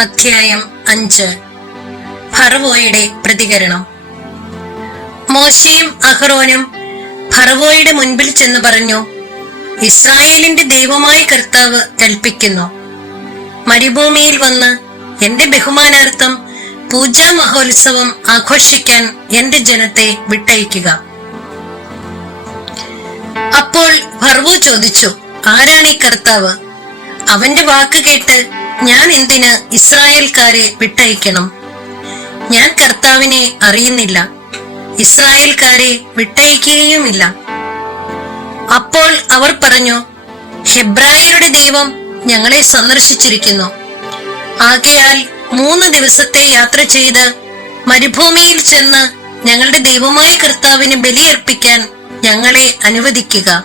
അധ്യായം അഞ്ച്. ഫറവോയുടെ പ്രതികരണം. മോശയും അഹ്റോനും ഫറവോയുടെ മുൻപിൽ ചെന്ന് പറഞ്ഞു ഇസ്രായേലിന്റെ ദൈവമായ കർത്താവ് കൽപ്പിക്കുന്നു. മരുഭൂമിയിൽ വന്ന് എന്റെ ബഹുമാനാർത്ഥം പൂജാ മഹോത്സവം ആഘോഷിക്കാൻ എന്റെ ജനത്തെ വിട്ടയക്കുക. അപ്പോൾ ഫർവോ ചോദിച്ചു ആരാണ് ഈ കർത്താവ്? അവന്റെ വാക്ക് കേട്ട് ഞാൻ എന്തിന് ഇസ്രായേൽക്കാരെ വിട്ടയക്കണം? ഞാൻ കർത്താവിനെ അറിയുന്നില്ല. ഇസ്രായേൽക്കാരെ വിട്ടയക്കുകയുമില്ല. അപ്പോൾ അവർ പറഞ്ഞു ഹെബ്രായരുടെ ദൈവം ഞങ്ങളെ സന്ദർശിച്ചിരിക്കുന്നു. ആകയാൽ മൂന്ന് ദിവസത്തെ യാത്ര ചെയ്ത് മരുഭൂമിയിൽ ചെന്ന് ഞങ്ങളുടെ ദൈവമായ കർത്താവിന് ബലിയർപ്പിക്കാൻ ഞങ്ങളെ അനുവദിക്കുക.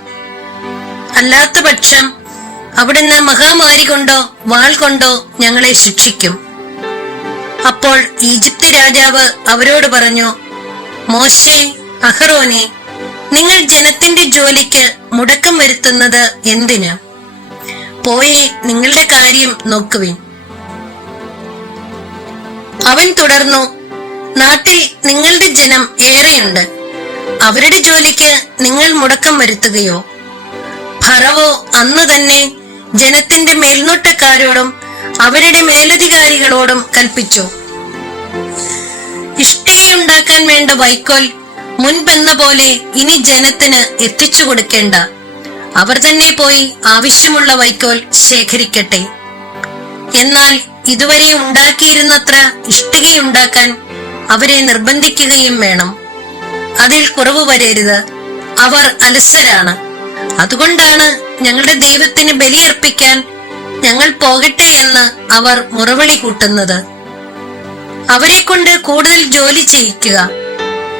അല്ലാത്ത പക്ഷം അവിടുന്ന് മഹാമാരി കൊണ്ടോ വാൾ കൊണ്ടോ ഞങ്ങളെ ശിക്ഷിക്കും. അപ്പോൾ ഈജിപ്ത് രാജാവ് അവരോട് പറഞ്ഞു മോശെ അഹ്റോനെ നിങ്ങൾ ജനത്തിന്റെ ജോലിക്ക് മുടക്കം വരുത്തുന്നത് എന്തിന്? പോയി നിങ്ങളുടെ കാര്യം നോക്കുവിൻ. അവൻ തുടർന്നു നാട്ടിൽ നിങ്ങളുടെ ജനം ഏറെയുണ്ട്. അവരുടെ ജോലിക്ക് നിങ്ങൾ മുടക്കം വരുത്തുകയോ? ഫറവോ അന്ന് തന്നെ ജനത്തിന്റെ മേൽനോട്ടക്കാരോടും അവരുടെ മേലധികാരികളോടും കൽപ്പിച്ചു. ഇഷ്ടികയുണ്ടാക്കാൻ വേണ്ട വൈക്കോൽ മുൻപെന്ന പോലെ ഇനി ജനത്തിന് എത്തിച്ചു കൊടുക്കേണ്ട. അവർ തന്നെ പോയി ആവശ്യമുള്ള വൈക്കോൽ ശേഖരിക്കട്ടെ. എന്നാൽ ഇതുവരെ ഉണ്ടാക്കിയിരുന്നത്ര ഇഷ്ടികയുണ്ടാക്കാൻ അവരെ നിർബന്ധിക്കുകയും വേണം. അതിൽ കുറവ് വരരുത്. അവർ അലസരാണ്. അതുകൊണ്ടാണ് ഞങ്ങളുടെ ദൈവത്തിന് ബലിയർപ്പിക്കാൻ ഞങ്ങൾ പോകട്ടെ എന്ന് അവർ മുറവിളി കൂട്ടുന്നത്. അവരെ കൊണ്ട് കൂടുതൽ ജോലി ചെയ്യിക്കുക.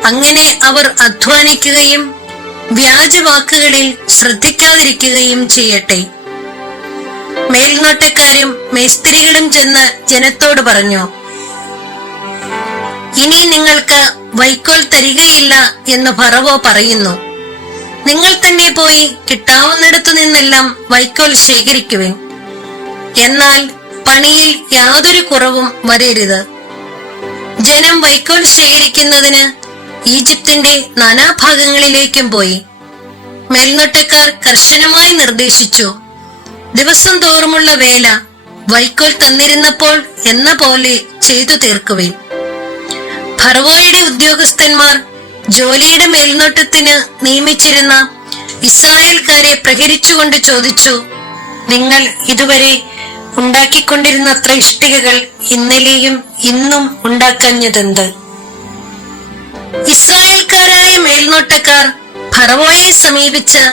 അങ്ങനെ അവർ അധ്വാനിക്കുകയും വ്യാജവാക്കുകളിൽ ശ്രദ്ധിക്കാതിരിക്കുകയും ചെയ്യട്ടെ. മേൽനോട്ടക്കാരും മേസ്ത്രികളും ചെന്ന് ജനത്തോട് പറഞ്ഞു ഇനി നിങ്ങൾക്ക് വൈക്കോൽ തരികയില്ല എന്ന് ഫറവോ പറയുന്നു. നിങ്ങൾ തന്നെ പോയി കിട്ടാവുന്നിടത്തു നിന്നെല്ലാം വൈക്കോൽ ശേഖരിക്കുവേ എന്നാൽ പണിയിൽ യാതൊരു കുറവും വരരുത്. ജനം വൈക്കോൽ ശേഖരിക്കുന്നതിന് ഈജിപ്തിന്റെ നാനാഭാഗങ്ങളിലേക്കും പോയി. മേൽനോട്ടക്കാർ കർശനമായി നിർദ്ദേശിച്ചു ദിവസം തോറുമുള്ള വേല വൈക്കോൽ തന്നിരുന്നപ്പോൾ എന്ന പോലെ ചെയ്തു തീർക്കുവിൻ. ഫറവോയുടെ ഉദ്യോഗസ്ഥന്മാർ ജോലിയുടെ മേൽനോട്ടത്തിന് നിയമിച്ചിരുന്ന ഇസ്രായേൽക്കാരെ പ്രഹരിച്ചുകൊണ്ട് ചോദിച്ചു നിങ്ങൾ ഇതുവരെ ഉണ്ടാക്കിക്കൊണ്ടിരുന്ന അത്ര ഇഷ്ടികകൾ ഇന്നലെയും ഇന്നും ഉണ്ടാക്കഞ്ഞതെന്ത്? ഇസ്രായേൽക്കാരായ മേൽനോട്ടക്കാർ ഫറവോയെ സമീപിച്ച്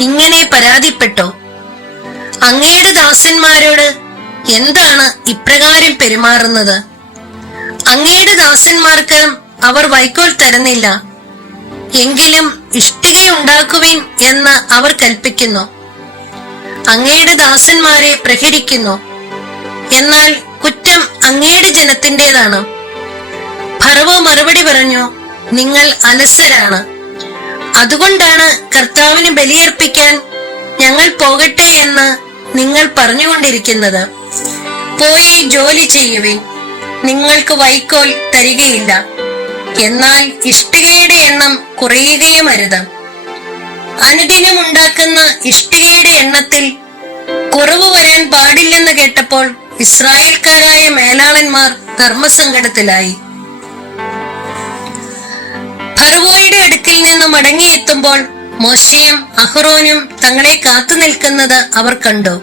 ഇങ്ങനെ പരാതിപ്പെട്ടു അങ്ങയുടെ ദാസന്മാരോട് എന്താണ് ഇപ്രകാരം പെരുമാറുന്നത്? അങ്ങയുടെ ദാസന്മാർക്ക് അവർ വൈക്കോൽ തരുന്നില്ല. എങ്കിലും ഇഷ്ടിക ഉണ്ടാക്കുവിൻ എന്ന് അവർ കൽപ്പിക്കുന്നു. അങ്ങയുടെ ദാസന്മാരെ പ്രഹരിക്കുന്നു. എന്നാൽ കുറ്റം അങ്ങയുടെ ജനത്തിന്റെതാണ്. ഭർവോ മറുപടി പറഞ്ഞു നിങ്ങൾ അലസരാണ് അതുകൊണ്ടാണ് കർത്താവിന് ബലിയർപ്പിക്കാൻ ഞങ്ങൾ പോകട്ടെ എന്ന് നിങ്ങൾ പറഞ്ഞുകൊണ്ടിരിക്കുന്നത്. പോയി ജോലി ചെയ്യുവിൻ. നിങ്ങൾക്ക് വൈക്കോൽ തരികയില്ല. എന്നാൽ ഇഷ്ടികയുടെ എണ്ണം കുറയുകയും അരുത്. അനുദിനം ഉണ്ടാക്കുന്ന ഇഷ്ടികയുടെ എണ്ണത്തിൽ കുറവ് വരാൻ പാടില്ലെന്ന് കേട്ടപ്പോൾ ഇസ്രായേൽക്കാരായ മേലാളന്മാർ ധർമ്മസങ്കടത്തിലായി. ഫറവോയുടെ അടുക്കിൽ നിന്ന് മടങ്ങിയെത്തുമ്പോൾ മോശയും അഹ്റോനും തങ്ങളെ കാത്തു നിൽക്കുന്നത് അവർ കണ്ടു.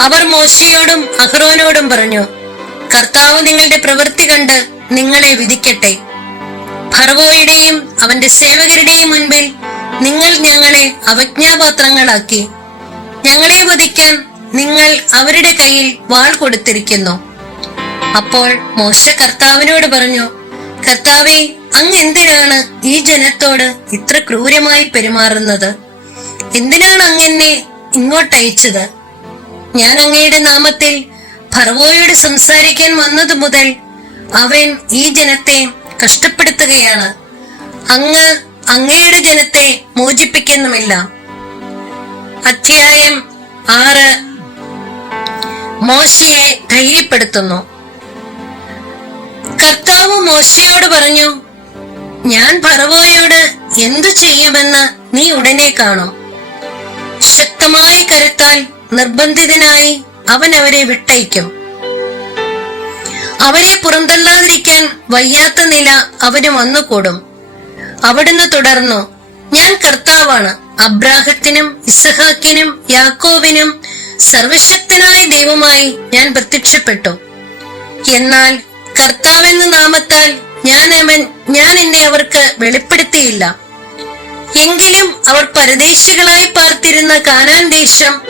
അവർ മോശയോടും അഹ്റോനോടും പറഞ്ഞു കർത്താവ് നിങ്ങളുടെ പ്രവൃത്തി കണ്ട് നിങ്ങളെ വിധിക്കട്ടെ. ഫറവോയുടെയും അവന്റെ സേവകരുടെയും മുൻപിൽ നിങ്ങൾ ഞങ്ങളെ അവജ്ഞാപാത്രങ്ങളാക്കി ഞങ്ങളെ വധിക്കാൻ നിങ്ങൾ അവരുടെ കയ്യിൽ വാൾ കൊടുത്തിരിക്കുന്നു. അപ്പോൾ മോശ കർത്താവിനോട് പറഞ്ഞു കർത്താവെ അങ്ങ് എന്തിനാണ് ഈ ജനത്തോട് ഇത്ര ക്രൂരമായി പെരുമാറുന്നത്? എന്തിനാണ് അങ്ങ് എന്നെ ഇങ്ങോട്ടയച്ചത്? ഞാൻ അങ്ങയുടെ നാമത്തിൽ ഫറവോയോട് സംസാരിക്കാൻ വന്നതു മുതൽ അവൻ ഈ ജനത്തെ കഷ്ടപ്പെടുത്തുകയാണ്. അങ്ങ് അങ്ങയുടെ ജനത്തെ മോചിപ്പിക്കുന്നുമില്ല. അധ്യായം ആറ് മോശയെ ധൈര്യപ്പെടുത്തുന്നു. കർത്താവ് മോശയോട് പറഞ്ഞു ഞാൻ ഫറവോയോട് എന്തു ചെയ്യുമെന്ന് നീ ഉടനെ കാണും. ശക്തമായി കരുത്താൽ നിർബന്ധിതനായി അവൻ അവരെ വിട്ടയക്കും. അവരെ പുറന്തള്ളാതിരിക്കാൻ വയ്യാത്ത നില അവന് വന്നുകൂടും. അവിടുന്ന് തുടർന്നു ഞാൻ കർത്താവാണ്. അബ്രാഹത്തിനും ഇസഹാക്കിനും യാക്കോബിനും സർവശക്തനായ ദൈവമായി ഞാൻ പ്രത്യക്ഷപ്പെട്ടു. എന്നാൽ കർത്താവെന്ന നാമത്താൽ ഞാൻ അവൻ ഞാൻ എന്നെ അവർക്ക് വെളിപ്പെടുത്തിയില്ല. എങ്കിലും അവർ പരദേശികളായി പാർത്തിരുന്ന കാനാൻ ദേശം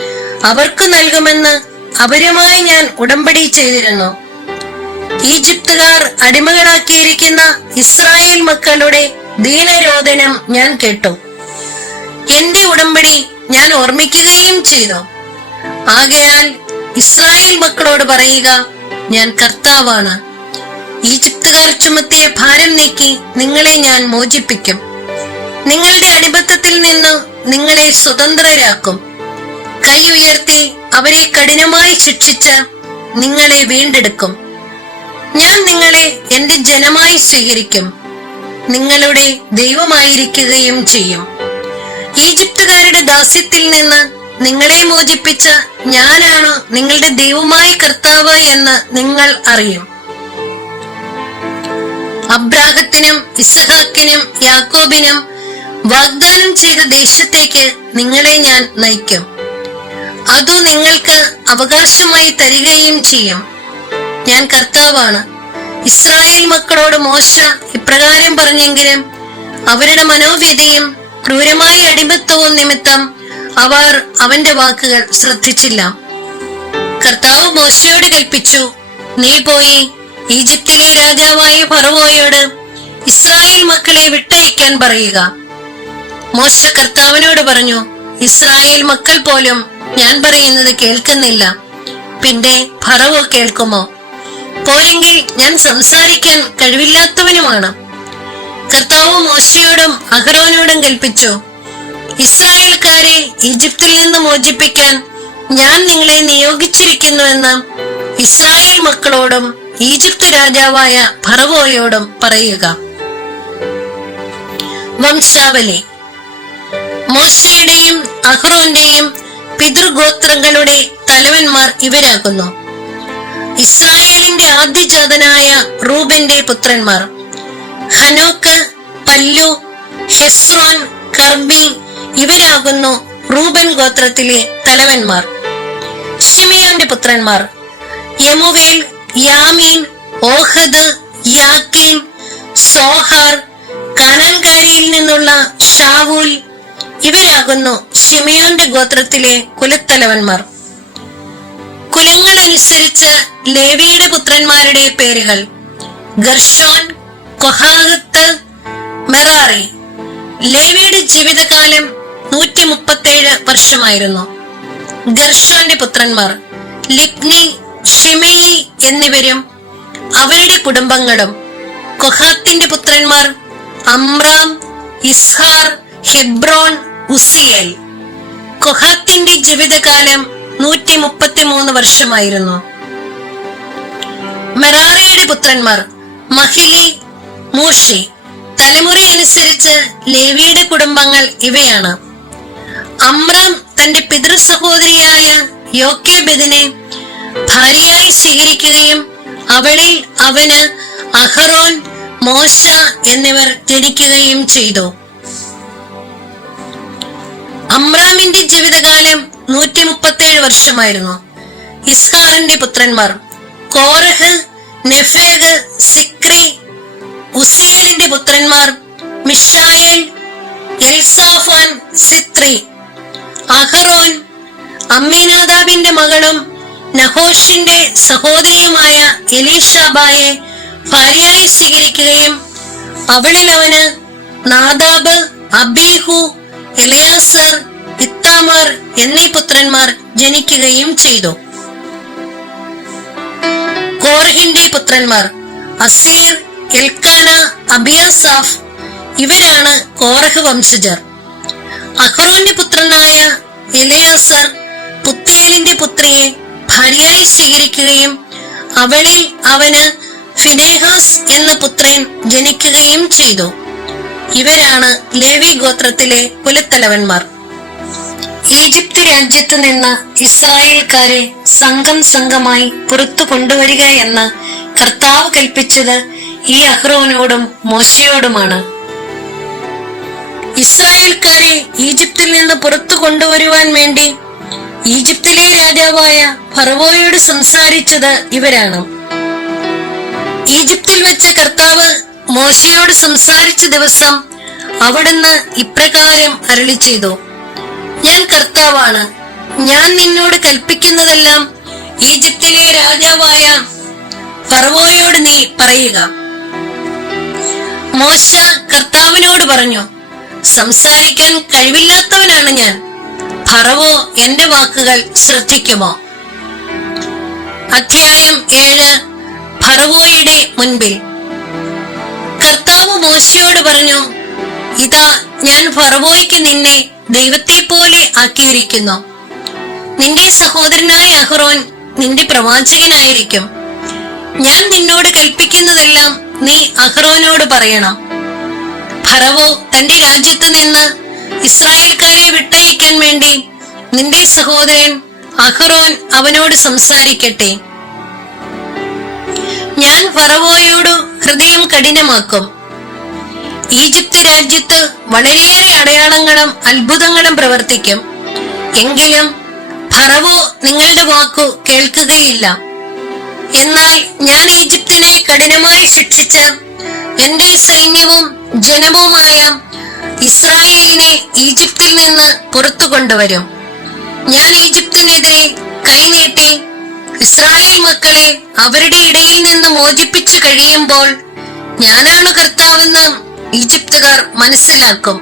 അവർക്ക് നൽകുമെന്ന് അവരുമായി ഞാൻ ഉടമ്പടി ചെയ്തിരുന്നു. ഈജിപ്തുകാർ അടിമകളാക്കിയിരിക്കുന്ന ഇസ്രായേൽ മക്കളുടെ ദീനരോധനം ഞാൻ കേട്ടു. എന്റെ ഉടമ്പടി ഞാൻ ഓർമ്മിക്കുകയും ചെയ്തു. ആകയാൽ ഇസ്രായേൽ മക്കളോട് പറയുക ഞാൻ കർത്താവാണ്. ഈജിപ്തുകാർ ചുമത്തിയ ഭാരം നീക്കി നിങ്ങളെ ഞാൻ മോചിപ്പിക്കും. നിങ്ങളുടെ അടിമത്തത്തിൽ നിന്ന് നിങ്ങളെ സ്വതന്ത്രരാക്കും. കൈ ഉയർത്തി അവരെ കഠിനമായി ശിക്ഷിച്ച് നിങ്ങളെ വീണ്ടെടുക്കും. ഞാൻ നിങ്ങളെ എന്റെ ജനമായി സ്വീകരിക്കും. നിങ്ങളുടെ ദൈവമായിരിക്കുകയും ചെയ്യും. ഈജിപ്തുകാരുടെ ദാസ്യത്തിൽ നിന്ന് നിങ്ങളെ മോചിപ്പിച്ച ഞാനാണ് നിങ്ങളുടെ ദൈവമായ കർത്താവ് എന്ന് നിങ്ങൾ അറിയും. അബ്രാഹത്തിനും ഇസഹാക്കിനും യാക്കോബിനും വാഗ്ദാനം ചെയ്ത ദേശത്തേക്ക് നിങ്ങളെ ഞാൻ നയിക്കും. അതു നിങ്ങൾക്ക് അവകാശമായി തരികയും ചെയ്യും. ഞാൻ കർത്താവാണ്. ഇസ്രായേൽ മക്കളോട് മോശ ഇപ്രകാരം പറഞ്ഞെങ്കിലും അവരുടെ മനോവ്യതയും ക്രൂരമായ അടിമത്വവും നിമിത്തം അവർ അവന്റെ വാക്കുകൾ ശ്രദ്ധിച്ചില്ല. കർത്താവ് മോശയോട് കൽപ്പിച്ചു നീ പോയി ഈജിപ്തിലെ രാജാവായ ഫറവോയോട് ഇസ്രായേൽ മക്കളെ വിട്ടയക്കാൻ പറയുക. മോശ കർത്താവിനോട് പറഞ്ഞു ഇസ്രായേൽ മക്കൾ പോലും ഞാൻ പറയുന്നത് കേൾക്കുന്നില്ല. പിന്നെ ഫറവോ കേൾക്കുമോ? പോരെങ്കിൽ ഞാൻ സംസാരിക്കാൻ കഴിവില്ലാത്തവനുമാണ്. കർത്താവ് മോശയോടും അഹ്റോനോടും കൽപ്പിച്ചു ഇസ്രായേൽക്കാരെ ഈജിപ്തിൽ നിന്ന് മോചിപ്പിക്കാൻ ഞാൻ നിങ്ങളെ നിയോഗിച്ചിരിക്കുന്നുവെന്ന് ഇസ്രായേൽ മക്കളോടും ഈജിപ്ത് രാജാവായ ഫറവോയോടും പറയുക. വംശാവലി. മോശയുടെയും അഹ്റോന്റെയും പിതൃഗോത്രങ്ങളുടെ തലവന്മാർ ഇവരാകുന്നു. ഇസ്രായേലിന്റെ ആദ്യജാതനായ റൂബന്റെ പുത്രന്മാർ. ഹനോക്ക് പല്ലു ഹെസ്രോൻ കർബി ഇവരാകുന്നു റൂബൻ ഗോത്രത്തിലെ തലവന്മാർ. ഷിമിയോന്റെ പുത്രന്മാർ. യമുവേൽ യാമീൻ ഓഹദ് യാക്കീൻ സോഹാർ കാനാൻകാരിയിൽ നിന്നുള്ള ഷാവൂൽ ഇവരാകുന്നു ഷിമിയോന്റെ ഗോത്രത്തിലെ കുലത്തലവന്മാർ. കുലങ്ങൾ അനുസരിച്ച് ലേവിയുടെ പുത്രന്മാരുടെ പേരുകൾ ഗർഷോൻ കൊഹാഹത്ത് മെറാറി. ലേവിയുടെ ജീവിതകാലം നൂറ്റി മുപ്പത്തേഴ് വർഷമായിരുന്നു. ഗർഷോന്റെ പുത്രന്മാർ ലിപ്നി ഷിമയി എന്നിവരും അവരുടെ കുടുംബങ്ങളും കൊഹാത്തിന്റെ പുത്രന്മാർ അമ്രാം ഇസ്ഹാർ ഹെബ്രോൺ ഉസിയേൽ. കൊഹാത്തിന്റെ ജീവിതകാലം നൂറ്റി മുപ്പത്തിമൂന്ന് വർഷമായിരുന്നു. മെറാറിയുടെ പുത്രന്മാർ മഹിലി മൂഷി തലമുറയനുസരിച്ച് ലേവിയുടെ കുടുംബങ്ങൾ ഇവയാണ്. അമ്രാം തന്റെ പിതൃ സഹോദരിയായ യോക്കേബെദിനെ ഭാര്യയായി സ്വീകരിക്കുകയും അവളിൽ അവന് അഹറോൻ മോശ എന്നിവർ ജനിക്കുകയും ചെയ്തു. അമ്രാമിന്റെ ജീവിതകാലം നൂറ്റി മുപ്പത്തേഴ് വർഷമായിരുന്നു. ഇസ്ഹാറിന്റെ പുത്രന്മാർ കോറഹ് നെഫേഗ് സിക്രി ഉസിയേലിന്റെ പുത്രന്മാർ മിഷായേൽ എൽസാഫാൻ സിത്രി. അഹറോൻ അമ്മീനാദാബിന്റെ മകളും നഹോഷിന്റെ സഹോദരിയുമായ എലീഷാബായെ ഭാര്യയായി സ്വീകരിക്കുകയും അവളിൽ അവന് നാദാബ് അബീഹു എലയാസർ ഇത്താമാർ എന്നീ പുത്രന്മാർ ജനിക്കുകയും ചെയ്തു. കോർഹിന്റെ പുത്രന്മാർ. അസീർ എൽക്കാന അബിയാസാഫ് ഇവരാണ് കോറഹ് വംശജർ. അഹ്റോന്റെ പുത്രനായ എലയാസർ പുത്തേലിന്റെ പുത്രിയെ ഭാര്യയായി സ്വീകരിക്കുകയും അവളിൽ അവന് ഫിനേഹാസ് എന്ന പുത്രൻ ജനിക്കുകയും ചെയ്തു. ഇവരാണ് ലേവി ഗോത്രത്തിലെ കുലത്തലവന്മാർ. ഈജിപ്ത് രാജ്യത്ത് നിന്ന് ഇസ്രായേൽക്കാരെ സംഘം സംഘമായി പുറത്തു കൊണ്ടുവരിക എന്ന് കർത്താവ് കൽപ്പിച്ചത് ഈ അഹ്റോനോടും മോശയോടുമാണ്. ഇസ്രായേൽക്കാരെ ഈജിപ്തിൽ നിന്ന് പുറത്തു കൊണ്ടുവരുവാൻ വേണ്ടി ഈജിപ്തിലെ രാജാവായ ഫറവോയോട് സംസാരിച്ചത് ഇവരാണ്. ഈജിപ്തിൽ വെച്ച് കർത്താവ് മോശയോട് സംസാരിച്ച ദിവസം അവിടുന്ന് ഇപ്രകാരം അരളി ചെയ്തു ഞാൻ കർത്താവാണ്. ഞാൻ നിന്നോട് കൽപ്പിക്കുന്നതെല്ലാം ഈജിപ്തിലെ രാജാവായ ഫറവോയോട് നീ പറയുക. മോശ കർത്താവിനോട് പറഞ്ഞു സംസാരിക്കാൻ കഴിവില്ലാത്തവനാണ് ഞാൻ. ഫറവോ എന്റെ വാക്കുകൾ ശ്രദ്ധിക്കുമോ? അധ്യായം ഏഴ് ഫറവോയുടെ മുൻപിൽ. കർത്താവ് മോശയോട് പറഞ്ഞു ഇതാ ഞാൻ ഫറവോയ്ക്ക് നിന്നെ ദൈവത്തെ പോലെ ആക്കിയിരിക്കുന്നു. നിന്റെ സഹോദരനായ അഹ്റോൻ നിന്റെ പ്രവാചകനായിരിക്കും. ഞാൻ നിന്നോട് കൽപ്പിക്കുന്നതെല്ലാം നീ അഹ്റോനോട് പറയണം. ഫറവോ തന്റെ രാജ്യത്ത് നിന്ന് ഇസ്രായേൽക്കാരെ വിട്ടയക്കാൻ വേണ്ടി നിന്റെ സഹോദരൻ അഹ്റോൻ അവനോട് സംസാരിക്കട്ടെ. ഞാൻ ഫറവോയോട് ഹൃദയം കഠിനമാക്കും. ഈജിപ്ത് രാജ്യത്ത് വളരെയേറെ അടയാളങ്ങളും അത്ഭുതങ്ങളും പ്രവർത്തിക്കും. എങ്കിലും ഫറവോ നിങ്ങളുടെ വാക്കു കേൾക്കുകയില്ല. എന്നാൽ ഞാൻ ഈജിപ്തിനെ കഠിനമായി ശിക്ഷിച്ച് എന്റെ സൈന്യവും ജനവുമായ ഇസ്രായേലിനെ ഈജിപ്തിൽ നിന്ന് പുറത്തു കൊണ്ടുവരും. ഞാൻ ഈജിപ്തിനെതിരെ കൈനീട്ടി ഇസ്രായേൽ മക്കളെ അവരുടെ ഇടയിൽ നിന്ന് മോചിപ്പിച്ചു കഴിയുമ്പോൾ ഞാനാണ് കർത്താവെന്ന് ഈജിപ്തുകാർ മനസ്സിലാക്കും.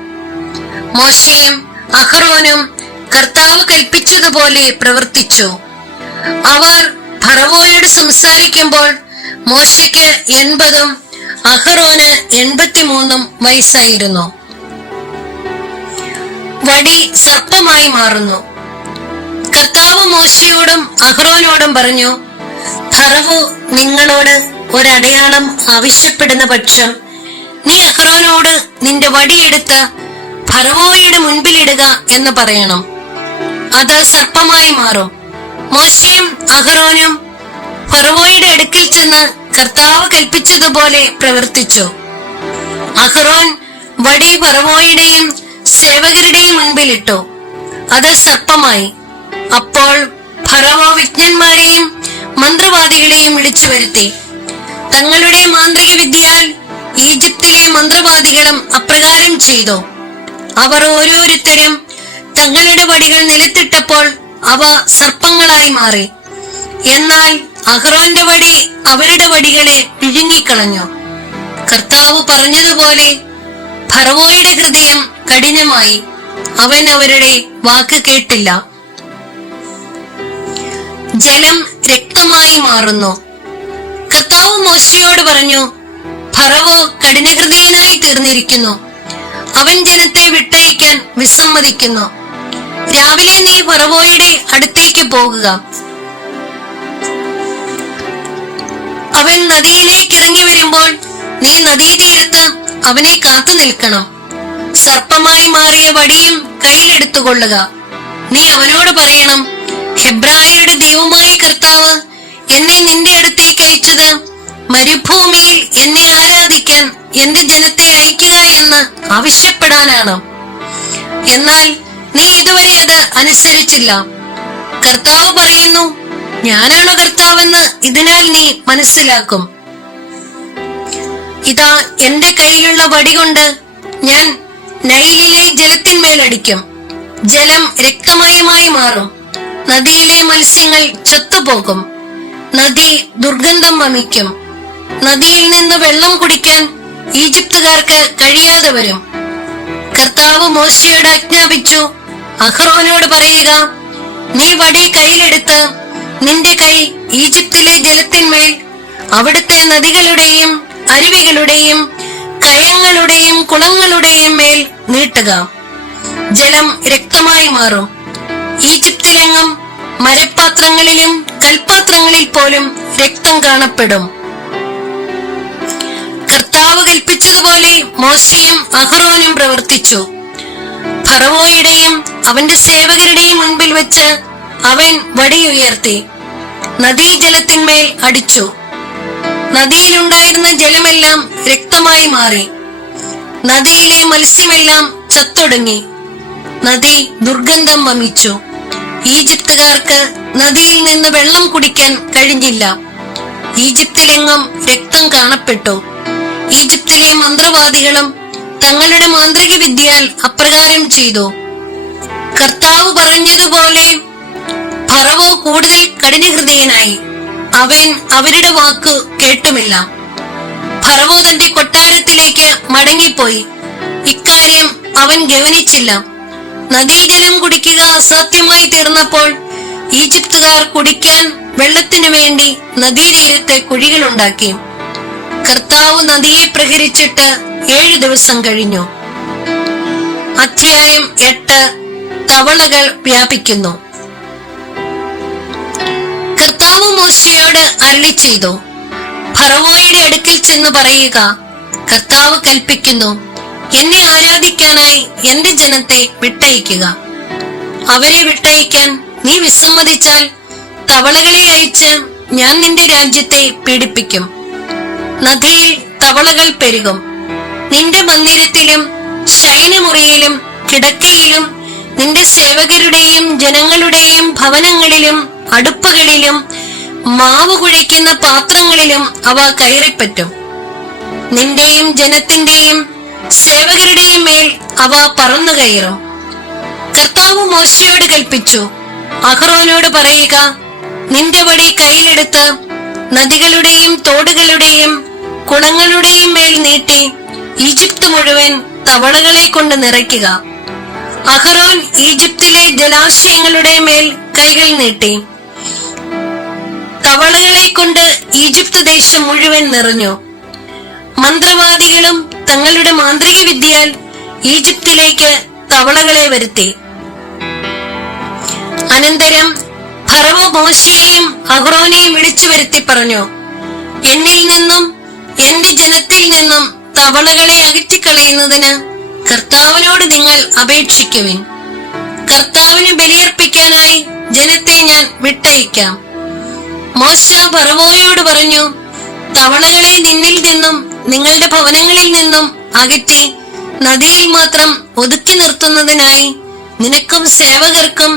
മോശയും അഹ്റോനും കർത്താവ് കൽപ്പിച്ചതുപോലെ പ്രവർത്തിച്ചു. അവർ ഫറവോയോട് സംസാരിക്കുമ്പോൾ മോശയ്ക്ക് എൺപതും അഹ്റോന് എൺപത്തിമൂന്നും വയസ്സായിരുന്നു. വടി സർപ്പമായി മാറുന്നു. കർത്താവ് മോശയോടും അഹ്റോനോടും പറഞ്ഞു ഫറവു നിങ്ങളോട് ഒരടയാളം ആവശ്യപ്പെടുന്ന പക്ഷം നീ അഹ്റോനോട് നിന്റെ വടിയെടുത്ത് ഫറവോയുടെ മുൻപിലിടുക എന്ന് പറയണം. അത് സർപ്പമായി മാറും. മോശയും അഹ്റോനും ഫറവോയുടെ അടുക്കൽ ചെന്ന് കർത്താവ് കൽപ്പിച്ചതുപോലെ പ്രവർത്തിച്ചു. അഹ്റോൻ വടി ഫറവോയുടെയും സേവകരുടെയും മുൻപിലിട്ടു. അത് സർപ്പമായി. അപ്പോൾ ഫറവോ വിജ്ഞന്മാരെയും മന്ത്രവാദികളെയും വിളിച്ചു വരുത്തി തങ്ങളുടെ മാന്ത്രിക വിദ്യയാൽ ഈജിപ്തിലെ മന്ത്രവാദികളും അപ്രകാരം ചെയ്തു. അവർ ഓരോരുത്തരും തങ്ങളുടെ വടികൾ നിലത്തിട്ടപ്പോൾ അവ സർപ്പങ്ങളായി മാറി. എന്നാൽ അഹ്റോന്റെ വടി അവരുടെ വടികളെ പിഴുങ്ങിക്കളഞ്ഞു. കർത്താവ് പറഞ്ഞതുപോലെ ഫറവോയുടെ ഹൃദയം കഠിനമായി. അവൻ അവരുടെ വാക്ക് കേട്ടില്ല. ജലം രക്തമായി മാറുന്നു. കർത്താവ് മോശയോട് പറഞ്ഞു ഫറവോ കഠിനഹൃദയനായി തീർന്നിരിക്കുന്നു. അവൻ ജനത്തെ വിട്ടയക്കാൻ വിസമ്മതിക്കുന്നു. രാവിലെ നീ ഫറവോയുടെ അടുത്തേക്ക് പോകുക. അവൻ നദിയിലേക്ക് ഇറങ്ങി വരുമ്പോൾ നീ നദീതീരത്ത് അവനെ കാത്തു നിൽക്കണം. സർപ്പമായി മാറിയ വടിയും കയ്യിലെടുത്തുകൊള്ളുക. നീ അവനോട് പറയണം ഹെബ്രായരുടെ ദൈവമായ കർത്താവ് എന്നെ നിന്റെ അടുത്തേക്ക് അയച്ചത് മരുഭൂമിയിൽ എന്നെ ആരാധിക്കാൻ എന്റെ ജനത്തെ അയക്കുക എന്ന് ആവശ്യപ്പെടാനാണ്. എന്നാൽ നീ ഇതുവരെ അത് അനുസരിച്ചില്ല. കർത്താവ് പറയുന്നു ഞാനാണ് കർത്താവെന്ന് ഇതിനാൽ നീ മനസ്സിലാക്കും. ഇതാ എന്റെ കയ്യിലുള്ള വടി കൊണ്ട് ഞാൻ നൈലിലെ ജലത്തിന്മേലടിക്കും ജലം രക്തമയമായി മാറും. നദിയിലെ മത്സ്യങ്ങൾ ചത്തുപോകും. നദി ദുർഗന്ധം വമിക്കും. നദിയിൽ നിന്ന് വെള്ളം കുടിക്കാൻ ഈജിപ്തുകാർക്ക് കഴിയാതെ വരും. കർത്താവ് മോശയോട് ആജ്ഞാപിച്ചു. അഹ്റോനോട് പറയുക നീ വടി കയ്യിലെടുത്ത് നിന്റെ കൈ ഈജിപ്തിലെ ജലത്തിന്മേൽ അവിടുത്തെ നദികളുടെയും അരുവികളുടെയും കയങ്ങളുടെയും കുളങ്ങളുടെയും മേൽ നീട്ടുക. ജലം രക്തമായി മാറും. ഈജിപ്തിലെങ്ങും മരപ്പാത്രങ്ങളിലും കൽപ്പാത്രങ്ങളിൽ പോലും രക്തം കാണപ്പെടും. കർത്താവ് കൽപ്പിച്ചതുപോലെ മോശയും അഹ്റോനും പ്രവർത്തിച്ചു. ഫറവോയുടെയും അവന്റെ സേവകരുടെയും മുൻപിൽ വെച്ച് അവൻ വടിയുയർത്തി നദീജലത്തിന്മേൽ അടിച്ചു. നദിയിലുണ്ടായിരുന്ന ജലമെല്ലാം രക്തമായി മാറി. നദിയിലെ മത്സ്യമെല്ലാം ചത്തൊടുങ്ങി. നദി ദുർഗന്ധം വമിച്ചു. ഈജിപ്തുകാർക്ക് നദിയിൽ നിന്ന് വെള്ളം കുടിക്കാൻ കഴിഞ്ഞില്ല. ഈജിപ്തിലെങ്ങും രക്തം കാണപ്പെട്ടു. ഈജിപ്തിലെ മന്ത്രവാദികളും തങ്ങളുടെ മാന്ത്രിക വിദ്യയാൽ അപ്രകാരം ചെയ്തു. കർത്താവ് പറഞ്ഞതുപോലെ ഫറവോ കൂടുതൽ കഠിനഹൃദയനായി. അവൻ അവരുടെ വാക്ക് കേട്ടുമില്ല. ഫറവോ തന്റെ കൊട്ടാരത്തിലേക്ക് മടങ്ങിപ്പോയി. ഇക്കാര്യം അവൻ ഗവനിച്ചില്ല. നദീജലം കുടിക്കുക അസാധ്യമായി തീർന്നപ്പോൾ ഈജിപ്തുകാർ കുടിക്കാൻ വെള്ളത്തിനു വേണ്ടി നദീതീരത്തെ കുഴികളുണ്ടാക്കി. കർത്താവ് നദിയെ പ്രഹരിച്ചിട്ട് ഏഴു ദിവസം കഴിഞ്ഞു. അധ്യായം എട്ട് തവളകൾ വ്യാപിക്കുന്നു. കർത്താവ് മോശയോട് അരളി ചെയ്തു. ഫറവോയുടെ അടുക്കൽ ചെന്ന് പറയുക കർത്താവ് കൽപ്പിക്കുന്നു എന്നെ ആരാധിക്കാനായി എന്റെ ജനത്തെ വിട്ടയക്കുക. അവരെ വിട്ടയക്കാൻ നീ വിസമ്മതിച്ചാൽ തവളകളെ അയച്ച് ഞാൻ നിന്റെ രാജ്യത്തെ പീഡിപ്പിക്കും. നദിയിൽ തവളകൾ പെരുകും. നിന്റെ മന്ദിരത്തിലും ശയനമുറിയിലും കിടക്കയിലും നിന്റെ സേവകരുടെയും ജനങ്ങളുടെയും ഭവനങ്ങളിലും അടുപ്പകളിലും മാവ് കുഴയ്ക്കുന്ന പാത്രങ്ങളിലും അവ കയറിപ്പറ്റും. നിന്റെയും ജനത്തിന്റെയും സേവകരുടെയും മേൽ അവ പറന്നു കയറും. കർത്താവ് മോശയോട് കൽപ്പിച്ചു. അഹ്റോനോട് പറയുക നിന്റെ വടി കയ്യിലെടുത്ത് നദികളുടെയും തോടുകളുടെയും കുളങ്ങളുടെയും മേൽ നീട്ടി ഈജിപ്ത് മുഴുവൻ തവളകളെ കൊണ്ട് നിറയ്ക്കുക. അഹ്റോൻ ഈജിപ്തിലെ ജലാശയങ്ങളുടെ മേൽ കൈകൾ നീട്ടി. തവളകളെ കൊണ്ട് ഈജിപ്ത് ദേശം മുഴുവൻ നിറഞ്ഞു. മന്ത്രവാദികളും തങ്ങളുടെ മാന്ത്രിക വിദ്യയാൽ ഈജിപ്തിലേക്ക് തവളകളെ വരുത്തി. അനന്തരം ഫറവോ മോശയെയും അഹ്റോനെയും വിളിച്ചു വരുത്തി പറഞ്ഞു എന്നിൽ നിന്നും എന്റെ ജനത്തിൽ നിന്നും തവളകളെ അകറ്റിക്കളയുന്നതിന് കർത്താവിനോട് നിങ്ങൾ അപേക്ഷിക്കുവിൻ. കർത്താവിന് ബലിയർപ്പിക്കാനായി ജനത്തെ ഞാൻ വിട്ടയക്കാം. മോശ പറവോയോട് പറഞ്ഞു തവളകളെ നിന്നിൽ നിന്നും നിങ്ങളുടെ ഭവനങ്ങളിൽ നിന്നും അകറ്റി നദിയിൽ മാത്രം ഒതുക്കി നിർത്തുന്നതിനായി നിനക്കും സേവകർക്കും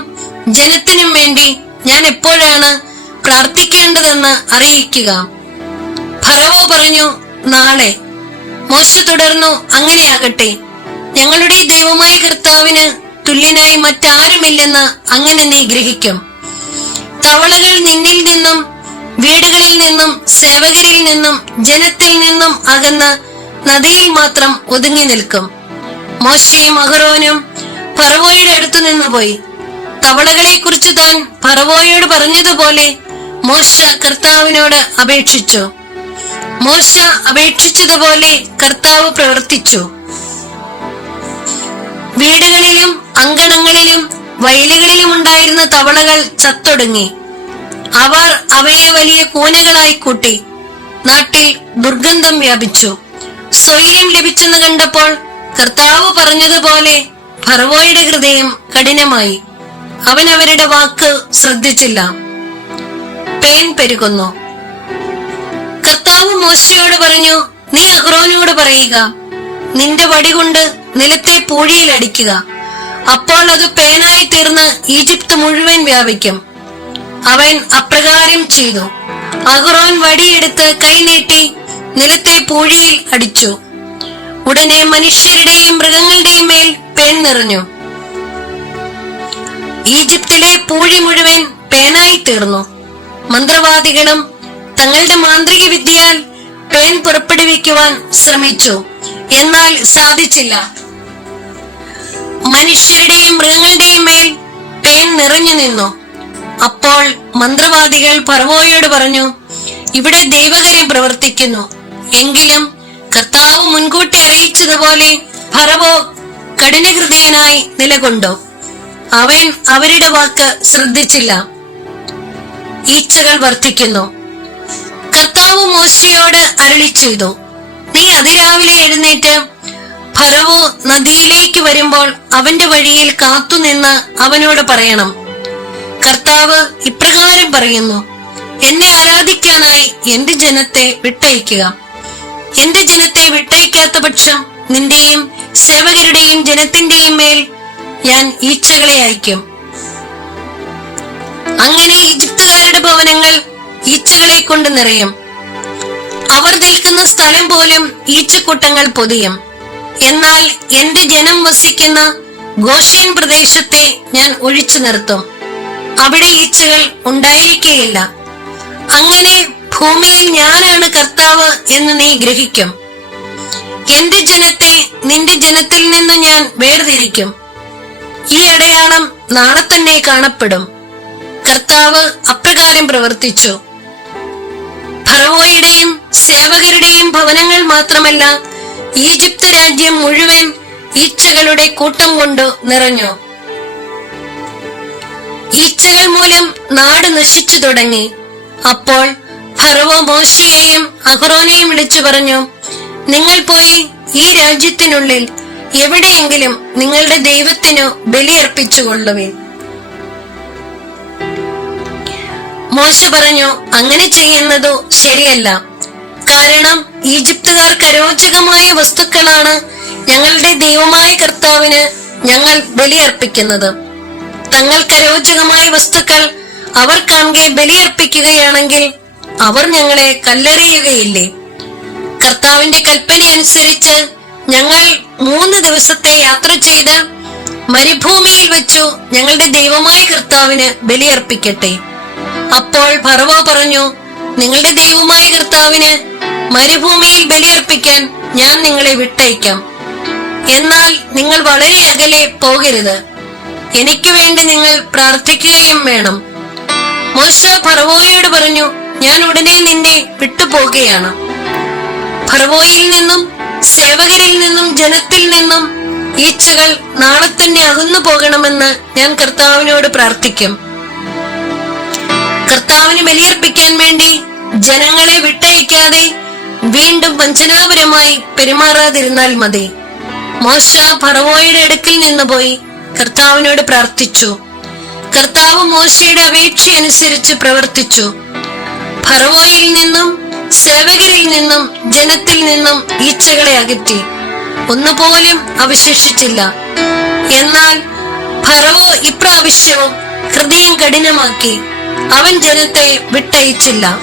ജനത്തിനും വേണ്ടി ഞാൻ എപ്പോഴാണ് പ്രാർത്ഥിക്കേണ്ടതെന്ന് അറിയിക്കുക. ഫറവോ പറഞ്ഞു നാളെ മോശ തുടർന്നു അങ്ങനെയാകട്ടെ. ഞങ്ങളുടെ ദൈവമായ കർത്താവിന് തുല്യനായി മറ്റാരുമില്ലെന്ന് അങ്ങനെ നീ ഗ്രഹിക്കും. തവളകൾ നിന്നിൽ നിന്നും വീടുകളിൽ നിന്നും സേവകരിൽ നിന്നും ജനത്തിൽ നിന്നും അകന്ന് നദിയിൽ മാത്രം ഒതുങ്ങി നിൽക്കും. മോശയും അഹറോനും ഫറവോയുടെ അടുത്ത് നിന്ന് പോയി തവളകളെ കുറിച്ച് താൻ ഫറവോയോട് പറഞ്ഞതുപോലെ മോശ കർത്താവിനോട് അപേക്ഷിച്ചു. മോശ അപേക്ഷിച്ചതുപോലെ കർത്താവ് പ്രവർത്തിച്ചു. വീടുകളിലും അങ്കണങ്ങളിലും വയലുകളിലും ഉണ്ടായിരുന്ന തവളകൾ ചത്തൊടുങ്ങി. അവർ അവയെ വലിയ കൂനകളായി കൂട്ടി നാട്ടിൽ ദുർഗന്ധം വ്യാപിച്ചു. സ്വൈര്യം ലഭിച്ചെന്ന് കണ്ടപ്പോൾ കർത്താവ് പറഞ്ഞതുപോലെ ഫറവോയുടെ ഹൃദയം കഠിനമായി. അവൻ അവരുടെ വാക്ക് ശ്രദ്ധിച്ചില്ല. പേൻ പെരുകുന്നു. കർത്താവ് മോശയോട് പറഞ്ഞു നീ അഹ്റോനോട് പറയുക. നിന്റെ വടി കൊണ്ട് നിലത്തെ പൂഴിയിൽ അടിക്കുക. അപ്പോൾ അത് പേനായി തീർന്ന് ഈജിപ്ത് മുഴുവൻ വ്യാപിക്കും. അവൻ അപ്രകാരം ചെയ്തു. അഹ്റോൻ വടിയെടുത്ത് കൈനീട്ടി നിലത്തെ പൂഴിയിൽ അടിച്ചു. ഉടനെ മനുഷ്യരുടെയും മൃഗങ്ങളുടെയും മേൽ പേൻ നിറഞ്ഞു. ഈജിപ്തിലെ പൂഴി മുഴുവൻ പേനായി തീർന്നു. മന്ത്രവാദികളും തങ്ങളുടെ മാന്ത്രിക വിദ്യയാൽ പേൻ പുറപ്പെടുവിക്കുവാൻ ശ്രമിച്ചു. എന്നാൽ സാധിച്ചില്ല. മനുഷ്യരുടെയും മൃഗങ്ങളുടെയും മേൽ പേൻ നിറഞ്ഞു നിന്നു. അപ്പോൾ മന്ത്രവാദികൾ പറവോയോട് പറഞ്ഞു ഇവിടെ ദൈവകരം പ്രവർത്തിക്കുന്നു. എങ്കിലും കർത്താവ് മുൻകൂട്ടി അറിയിച്ചതുപോലെ ഫറവോ കഠിനഹൃദയനായി നിലകൊണ്ടു. അവൻ അവരുടെ വാക്ക് ശ്രദ്ധിച്ചില്ല. ഈച്ചകൾ വർദ്ധിക്കുന്നു കർത്താവ് മോശയോട് അരളി ചെയ്തു. നീ അതിരാവിലെ എഴുന്നേറ്റ് ഫറവോ നദിയിലേക്ക് വരുമ്പോൾ അവന്റെ വഴിയിൽ കാത്തുനിന്ന് അവനോട് പറയണം. കർത്താവ് ഇപ്രകാരം പറയുന്നു എന്നെ ആരാധിക്കാനായി എന്റെ ജനത്തെ വിട്ടയക്കുക. എന്റെ ജനത്തെ വിട്ടയക്കാത്ത പക്ഷം നിന്റെയും സേവകരുടെയും ജനത്തിന്റെയും മേൽ ഞാൻ ഈച്ചകളെ അയക്കും അങ്ങനെ ഈജിപ്തുകാരുടെ ഭവനങ്ങൾ ഈച്ചകളെ കൊണ്ട് നിറയും. നിൽക്കുന്ന സ്ഥലം പോലും ഈച്ചക്കൂട്ടങ്ങൾ പൊതിയും. എന്നാൽ എന്റെ ജനം വസിക്കുന്ന ഗോഷേൻ പ്രദേശത്തെ ഞാൻ ഒഴിച്ചു നിർത്തും. അവിടെ ഈച്ചകൾ ഉണ്ടായിരിക്കുകയില്ല അങ്ങനെ ഭൂമിയിൽ ഞാനാണ് കർത്താവ് എന്ന് നീ ഗ്രഹിക്കും. എന്റെ ജനത്തെ നിന്റെ ജനത്തിൽ നിന്ന് ഞാൻ വേർതിരിക്കും. ഈ അടയാളം നാളെ തന്നെ കാണപ്പെടും. കർത്താവ് അപ്രകാരം പ്രവർത്തിച്ചു. ഫറവോയുടെയും സേവകരുടെയും ഭവനങ്ങൾ മാത്രമല്ല ഈജിപ്ത് രാജ്യം മുഴുവൻ ഈച്ചകളുടെ കൂട്ടം കൊണ്ട് നിറഞ്ഞു. ഈച്ചകൾ മൂലം നാട് നശിച്ചു തുടങ്ങി. അപ്പോൾ ഫറവോ മോശയെയും അഹ്റോനെയും വിളിച്ചു പറഞ്ഞു നിങ്ങൾ പോയി ഈ രാജ്യത്തിനുള്ളിൽ എവിടെയെങ്കിലും നിങ്ങളുടെ ദൈവത്തിനു ബലിയർപ്പിച്ചുകൊള്ളുവിൻ മോശ പറഞ്ഞു അങ്ങനെ ചെയ്യുന്നതോ ശരിയല്ല. കാരണം ഈജിപ്തുകാർക്ക് അരോചകമായ വസ്തുക്കളാണ് ഞങ്ങളുടെ ദൈവമായ കർത്താവിന് ഞങ്ങൾ ബലിയർപ്പിക്കുന്നത്. തങ്ങൾ അരോചകമായ വസ്തുക്കൾ അവർ കാണെ ബലിയർപ്പിക്കുകയാണെങ്കിൽ അവർ ഞങ്ങളെ കല്ലെറിയുകയില്ലേ? കർത്താവിന്റെ കൽപ്പന അനുസരിച്ച് ഞങ്ങൾ മൂന്ന് ദിവസത്തെ യാത്ര ചെയ്ത് മരുഭൂമിയിൽ വെച്ചു ഞങ്ങളുടെ ദൈവമായ കർത്താവിന് ബലിയർപ്പിക്കട്ടെ. അപ്പോൾ ഫറവോ പറഞ്ഞു നിങ്ങളുടെ ദൈവമായ കർത്താവിന് മരുഭൂമിയിൽ ബലിയർപ്പിക്കാൻ ഞാൻ നിങ്ങളെ വിട്ടയക്കാം. എന്നാൽ നിങ്ങൾ വളരെ അകലെ പോകരുത്. എനിക്ക് വേണ്ടി നിങ്ങൾ പ്രാർത്ഥിക്കുകയും വേണം. മോശ ഫറവോയോട് പറഞ്ഞു ഞാൻ ഉടനെ നിന്നെ വിട്ടുപോകുകയാണ്. ഫറവോയിൽ നിന്നും സേവകരിൽ നിന്നും ജനത്തിൽ നിന്നും ഈച്ചകൾ നാളെ തന്നെ അകന്നു പോകണമെന്ന് ഞാൻ കർത്താവിനോട് പ്രാർത്ഥിക്കും. കർത്താവിന് ബലിയർപ്പിക്കാൻ വേണ്ടി ജനങ്ങളെ വിട്ടയക്കാതെ വീണ്ടും വഞ്ചനാപരമായി പെരുമാറാതിരുന്നാൽ മതി. മോശ ഫറവോയുടെ അടുക്കിൽ നിന്ന് പോയി കർത്താവിനോട് പ്രാർത്ഥിച്ചു. കർത്താവ് മോശയുടെ അപേക്ഷ അനുസരിച്ച് പ്രവർത്തിച്ചു. ഫറവോയിൽ നിന്നും സേവകരിൽ നിന്നും ജനത്തിൽ നിന്നും ഈച്ചകളെ അകറ്റി. ഒന്നുപോലും അവശേഷിച്ചില്ല. എന്നാൽ ഫറവോ ഇപ്രാവശ്യവും ഹൃദയം കഠിനമാക്കി. അവൻ ജനത്തെ വിട്ടയച്ചില്ല.